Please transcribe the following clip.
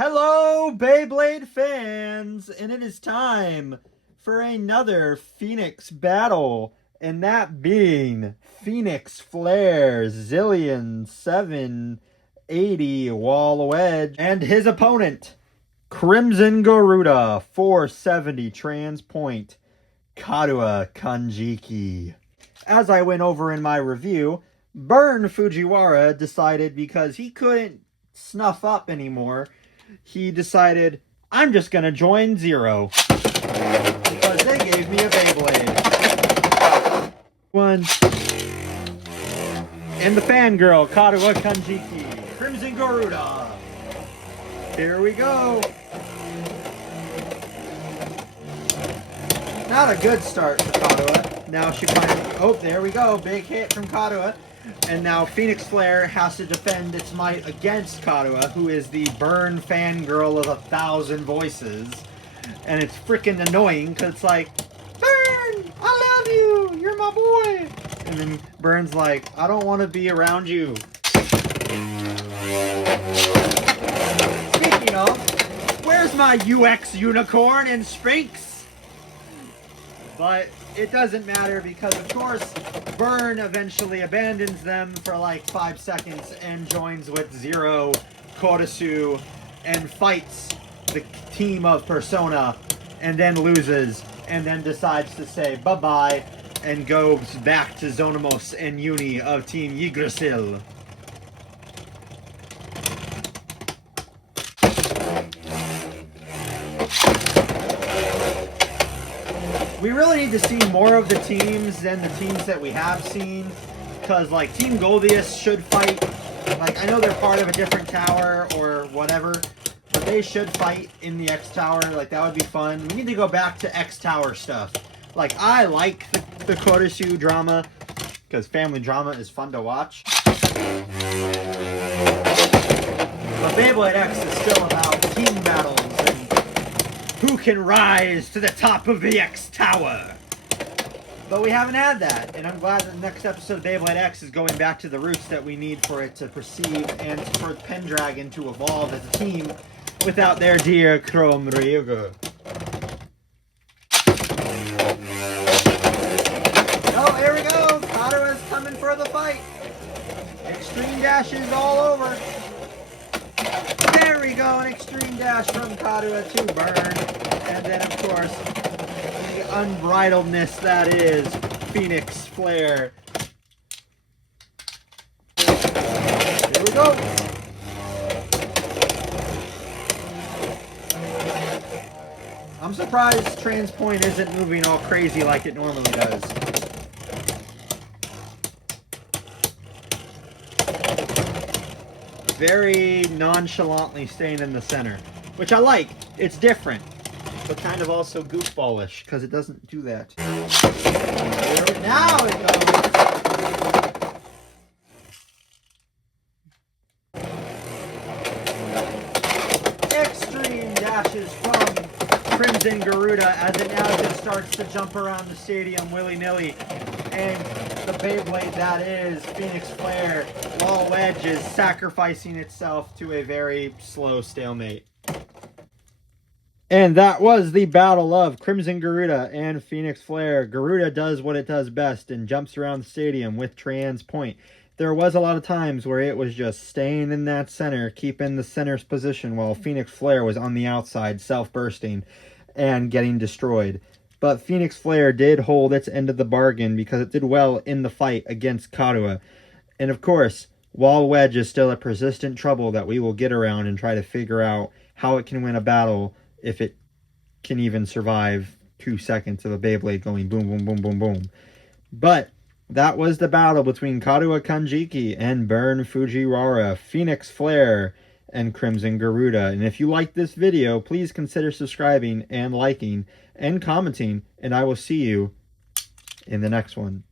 Hello, Beyblade fans, and it is time for another Phoenix battle, and that being PheonixFlare Zillion 780 Wall Wedge, and his opponent, Crimson Garuda 470 Trans Point Karura Kanjiki. As I went over in my review, Burn Fujiwara decided because he couldn't snuff up anymore, he decided, I'm just going to join Zero. Because they gave me a Beyblade. One. And the fangirl, Karura Kanjiki. Crimson Garuda. Here we go. Not a good start for Karura. Now she finally... Oh, there we go. Big hit from Karura. And now PheonixFlare has to defend its might against Karura, who is the Burn fangirl of 1,000 voices. And it's freaking annoying, because it's like, Burn! I love you! You're my boy! And then Burn's like, I don't want to be around you. Speaking of, where's my UX unicorn and Sphinx? But it doesn't matter because, of course, Burn eventually abandons them for like 5 seconds and joins with Zero, Kotosu, and fights the team of Persona, and then loses, and then decides to say bye-bye and goes back to Zonamos and Uni of Team Yggdrasil. We really need to see more of the teams than the teams that we have seen, because like Team Goldius should fight. Like, I know they're part of a different tower or whatever, but they should fight in the X tower. Like, that would be fun. We need to go back to X tower stuff. Like, I like the Kotosu drama because family drama is fun to watch. But Beyblade X is still about team battles and who can rise to the top of the X Tower? But we haven't had that, and I'm glad that the next episode of Beyblade X is going back to the roots that we need for it to proceed and for Pendragon to evolve as a team without their dear Chrome Ryugu. Oh, here we go! Karura's coming for the fight! Extreme dashes all over! There we go, an extreme dash from Karura to Burn. And then, of course, the unbridledness that is PheonixFlare. Here we go. I'm surprised Transpoint isn't moving all crazy like it normally does. Very nonchalantly staying in the center, which I like. It's different, but kind of also goofballish because it doesn't do that. Now it goes. Extreme dashes from Crimson Garuda as it now just starts to jump around the stadium willy-nilly. And the Beyblade that is PheonixFlare Wall Wedge is sacrificing itself to a very slow stalemate. And that was the battle of Crimson Garuda and PheonixFlare. Garuda does what it does best and jumps around the stadium with Trans Point. There was a lot of times where it was just staying in that center, keeping the center's position, while PheonixFlare was on the outside, self-bursting and getting destroyed. But PheonixFlare did hold its end of the bargain because it did well in the fight against Karura. And of course, Wall Wedge is still a persistent trouble that we will get around and try to figure out how it can win a battle if it can even survive 2 seconds of a Beyblade going boom, boom, boom, boom, boom. But that was the battle between Karura Kanjiki and Burn Fujiwara, PheonixFlare, and Crimson Garuda. And if you like this video, please consider subscribing and liking and commenting, and I will see you in the next one.